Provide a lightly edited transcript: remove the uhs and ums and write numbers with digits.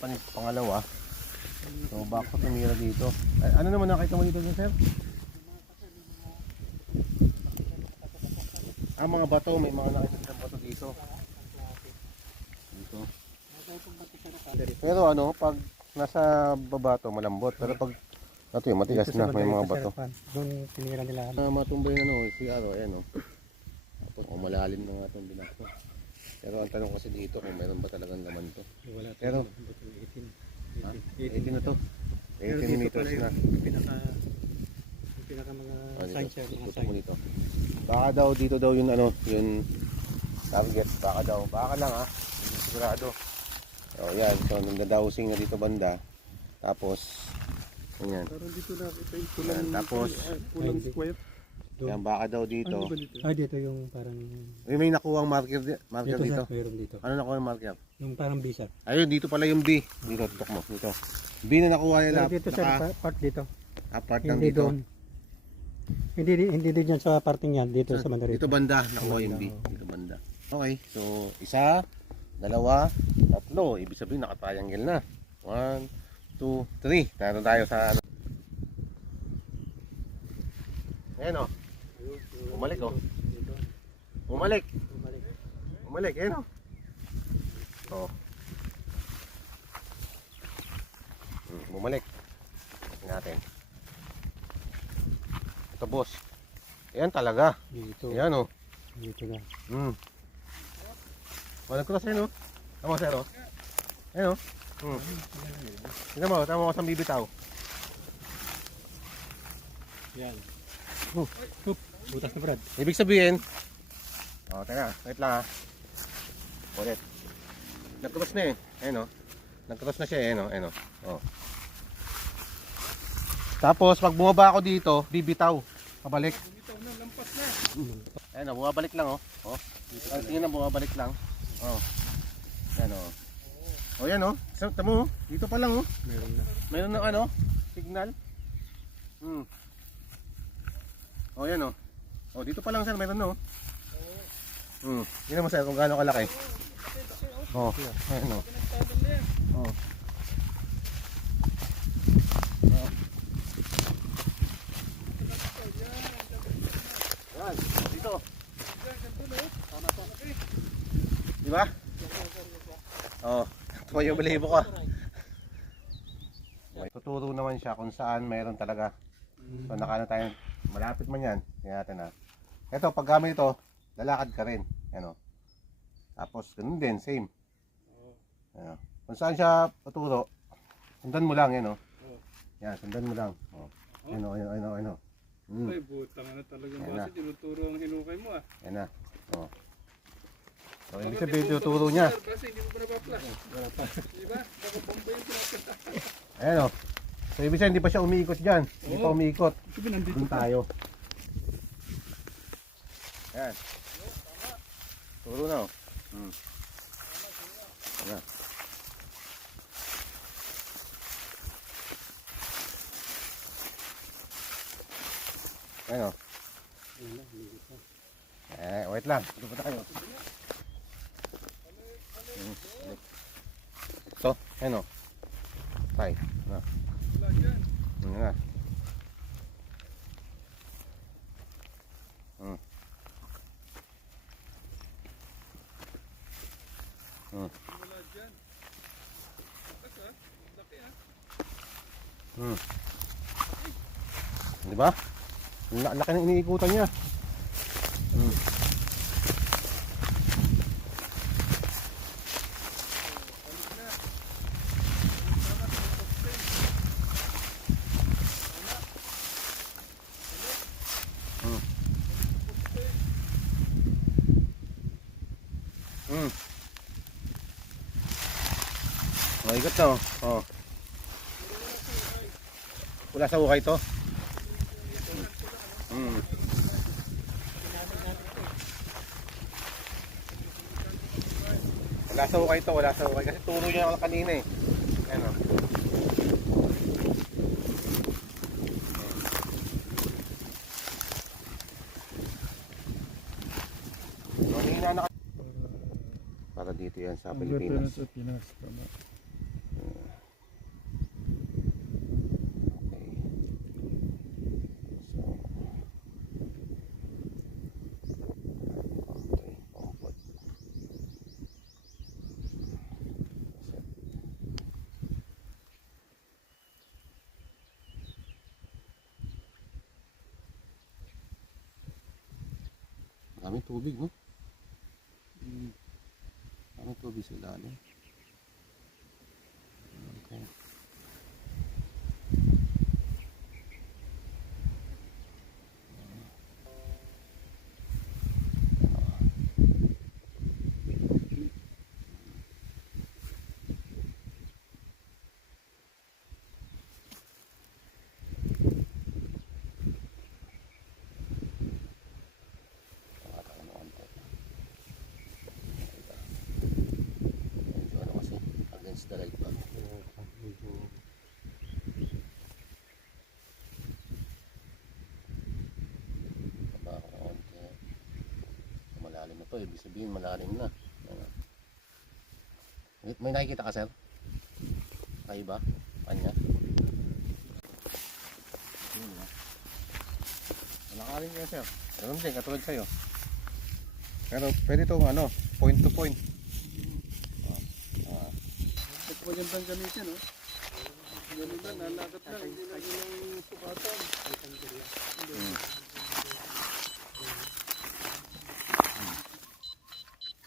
pangalawa. So back sa tumira dito. Ay, ano naman nakita mo dito sir? Mga bato, may mga nakita ng bato dito. Dito. Pero ano, pag nasa baba to malambot, pero pag ito yung matigas na, may mga bato. Doon tinira nila. Matumbay na no, si Aro, ayan o. Tapos malalim na nga itong binako. Pero ang tanong kasi dito kung meron ba talagang laman to. Wala. Pero 18 na to. 18 meters na. Pinaka mga Dito, sign, mga ikutan mo sign. dito. Baka daw dito daw yung ano, yung target. Baka daw. Baka lang ha. Hindi sigurado. O yan. So nagdadowsing na dito banda. Tapos ganyan. Pero dito nakita yung pulang, Tapos pulang square. yan baka daw dito. Ano ba dito? Dito yung parang May nakuha ang marker dito. dito. Meron dito. Ano nakuha ang marker? Yung parang bisa. Ayun, dito pala yung B. Dito, tutok mo. Dito. B na nakuha nila. Dito sa part dito. Apart ng Hindi dito. doon. Hindi din yan sa parting yan. Dito sa banda Dito rito. banda. Nakuha yung B. Dito banda. Okay. So, isa, dalawa, tatlo. Ibig sabihin, nakatriangle na. 1, 2, 3. Meron tayo sa ano. Ayan o. Bumalik o. Bumalik. Bumalik. Ayan o. Oh. Bumalik. Tingnan natin. Ito boss. Ayan talaga. Dito. Ayan o. Dito na. Walang cross yun o. Tama sir o. Ayan o. Tingnan mo. Tama mo sa bibitaw. Yan. Butas na Brad. Ibig sabihin. Teka. Wait lang ha. Ulit. Nag-cross na eh. Ayan o. Nag-cross na siya eh. Ayan o. Ayan o. Tapos pag bumaba ako dito, bibitaw. Pabalik. Bumitaw na, lampas na. Ayan o. Bumabalik lang o. Tingnan na bumabalik lang. Ayan o. Ayan o. Tama o. Dito pa lang o. Meron na. Meron ng ano? Signal. Ayan o. Dito pa lang sir. Meron na o. Tingnan mo sir kung gaano kalaki. Ayan o. Yan, dito. Di ba? Ito yung balibo ko. Tuturo naman siya kung saan meron talaga. So nakano tayo, malapit man yan. Tingnan natin ha. Ito, pag gamit ito, lalakad ka rin. Ano? Tapos ganun din, same. Ano? Kung saan siya tuturo, sundan mo lang yan o. Yan, sundan mo lang. Ano. Ay, butang na talagang base. Tinuturo ang hinukay mo ah. Yan na. So, ibig sabihin tuturo niya. Kasi hindi mo pa napaplas. Diba? Baka bomba yung pinapita. Ayan o. So, ibig sabihin hindi pa siya umiikot dyan. Hindi pa umiikot. Sabi nandito Doon tayo. Ayan. Turo na o. Ayan. Ayan o. Wait lang. Ito pa tayo. So, ayan o. Tay. Ayan. wala dyan. Ayan na. Wala dyan. Lakas ah. Laki ah. Di ba? Laki ng iniikutan niya. Ikot na oh. Wala sa ukay to. Wala sa ukay to, wala sa ukay. Kasi turo niya ako kanina eh. Ayan o. Para dito yan sa Pilipinas. Sa Pinas, tama. Daming tubig, no? Daming tubig sa ilalim. Okay. Medyo ano kasi, against the light pa. Baba ako ng konti. Malalim na to, ibig sabihin malalim na. Ano? May nakikita ka, sir? Ay ba? Kanya? Malakalim kaya, sir. Ganun din, katulad sa'yo. Pero pwede itong ano, point to point. Ito magandang gamitin, no? Ganun lang, nalagat lang, hindi na yung sukatan.